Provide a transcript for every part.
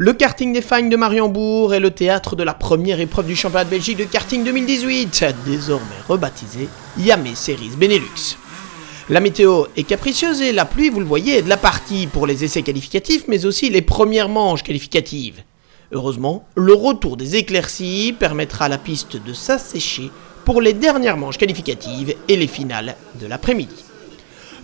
Le karting des Fagnes de Mariembourg est le théâtre de la première épreuve du championnat de Belgique de karting 2018, désormais rebaptisé Yamé Series Benelux. La météo est capricieuse et la pluie, vous le voyez, est de la partie pour les essais qualificatifs, mais aussi les premières manches qualificatives. Heureusement, le retour des éclaircies permettra à la piste de s'assécher pour les dernières manches qualificatives et les finales de l'après-midi.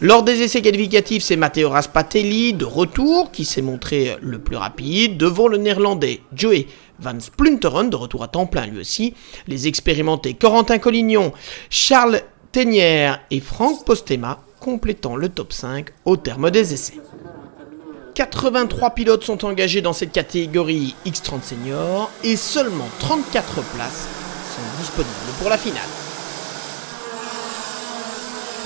Lors des essais qualificatifs, c'est Matteo Raspatelli de retour qui s'est montré le plus rapide devant le néerlandais Joey van Splunteren, de retour à temps plein lui aussi, les expérimentés Corentin Collignon, Charles Tenière et Franck Postema complétant le top 5 au terme des essais. 83 pilotes sont engagés dans cette catégorie X30 Senior et seulement 34 places sont disponibles pour la finale.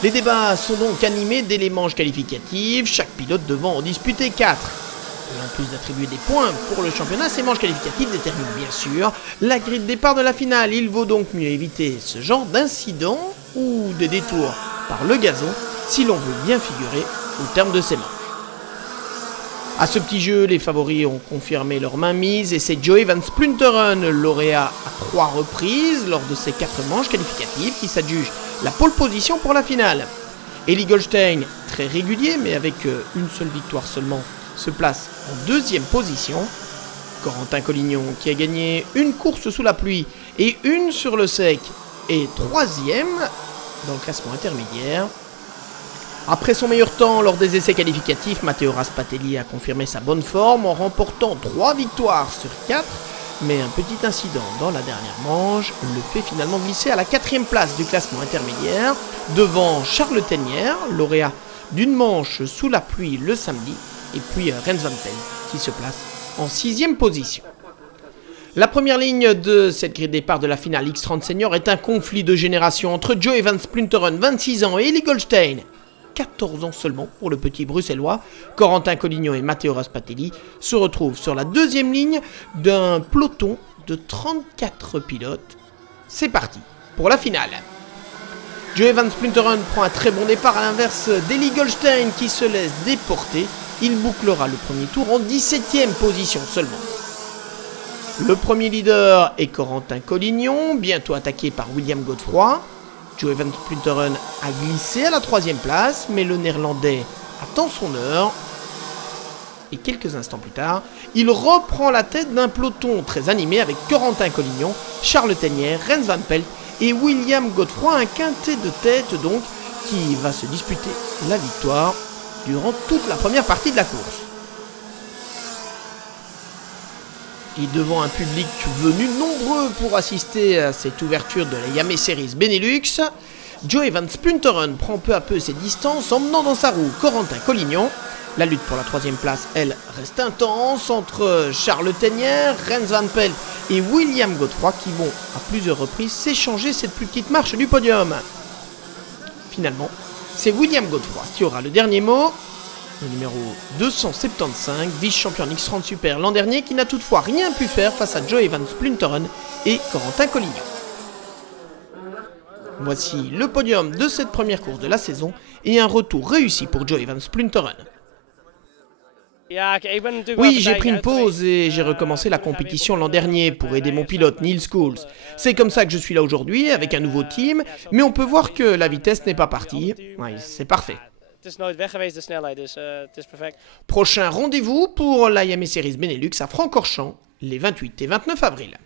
Les débats sont donc animés dès les manches qualificatives, chaque pilote devant en disputer 4. Et en plus d'attribuer des points pour le championnat, ces manches qualificatives déterminent bien sûr la grille de départ de la finale. Il vaut donc mieux éviter ce genre d'incident ou de détours par le gazon si l'on veut bien figurer au terme de ces manches. À ce petit jeu, les favoris ont confirmé leur mainmise et c'est Joey van Splunteren, lauréat à 3 reprises lors de ces 4 manches qualificatives, qui s'adjuge la pole position pour la finale. Eli Goldstein, très régulier mais avec une seule victoire seulement, se place en 2e position. Corentin Collignon, qui a gagné une course sous la pluie et une sur le sec, est 3e dans le classement intermédiaire. Après son meilleur temps lors des essais qualificatifs, Matteo Raspatelli a confirmé sa bonne forme en remportant 3 victoires sur 4, mais un petit incident dans la dernière manche le fait finalement glisser à la 4e place du classement intermédiaire, devant Charles Tenière, lauréat d'une manche sous la pluie le samedi, et puis Rens van Pelt qui se place en 6e position. La première ligne de cette grille de départ de la finale X30 Senior est un conflit de génération entre Joey van Splunteren, 26 ans, et Eli Goldstein, 14 ans seulement pour le petit bruxellois. Corentin Collignon et Matteo Raspatelli se retrouvent sur la 2e ligne d'un peloton de 34 pilotes. C'est parti pour la finale. Joey van Splunteren prend un très bon départ à l'inverse d'Eli Goldstein qui se laisse déporter. Il bouclera le premier tour en 17e position seulement. Le premier leader est Corentin Collignon, bientôt attaqué par William Godefroy. Joey van Splunteren a glissé à la 3e place, mais le néerlandais attend son heure. Et quelques instants plus tard, il reprend la tête d'un peloton très animé avec Corentin Collignon, Charles Tenière, Rens van Pelt et William Godefroy, un quintet de tête donc qui va se disputer la victoire durant toute la première partie de la course. Et devant un public venu nombreux pour assister à cette ouverture de la Yamé Series Benelux, Joey van Splunteren prend peu à peu ses distances, emmenant dans sa roue Corentin Collignon. La lutte pour la 3e place, elle, reste intense entre Charles Tenière, Rens van Pelt et William Godefroy qui vont à plusieurs reprises s'échanger cette plus petite marche du podium. Finalement, c'est William Godefroy qui aura le dernier mot. Le numéro 275, vice-champion X30 Super l'an dernier, qui n'a toutefois rien pu faire face à Joey van Splunteren et Corentin Collignon. Voici le podium de cette première course de la saison et un retour réussi pour Joey van Splunteren. Oui, j'ai pris une pause et j'ai recommencé la compétition l'an dernier pour aider mon pilote Niels Schools. C'est comme ça que je suis là aujourd'hui avec un nouveau team, mais on peut voir que la vitesse n'est pas partie. Oui, c'est parfait. Prochain rendez-vous pour la Yamé Series Benelux à Francorchamps les 28 et 29 avril.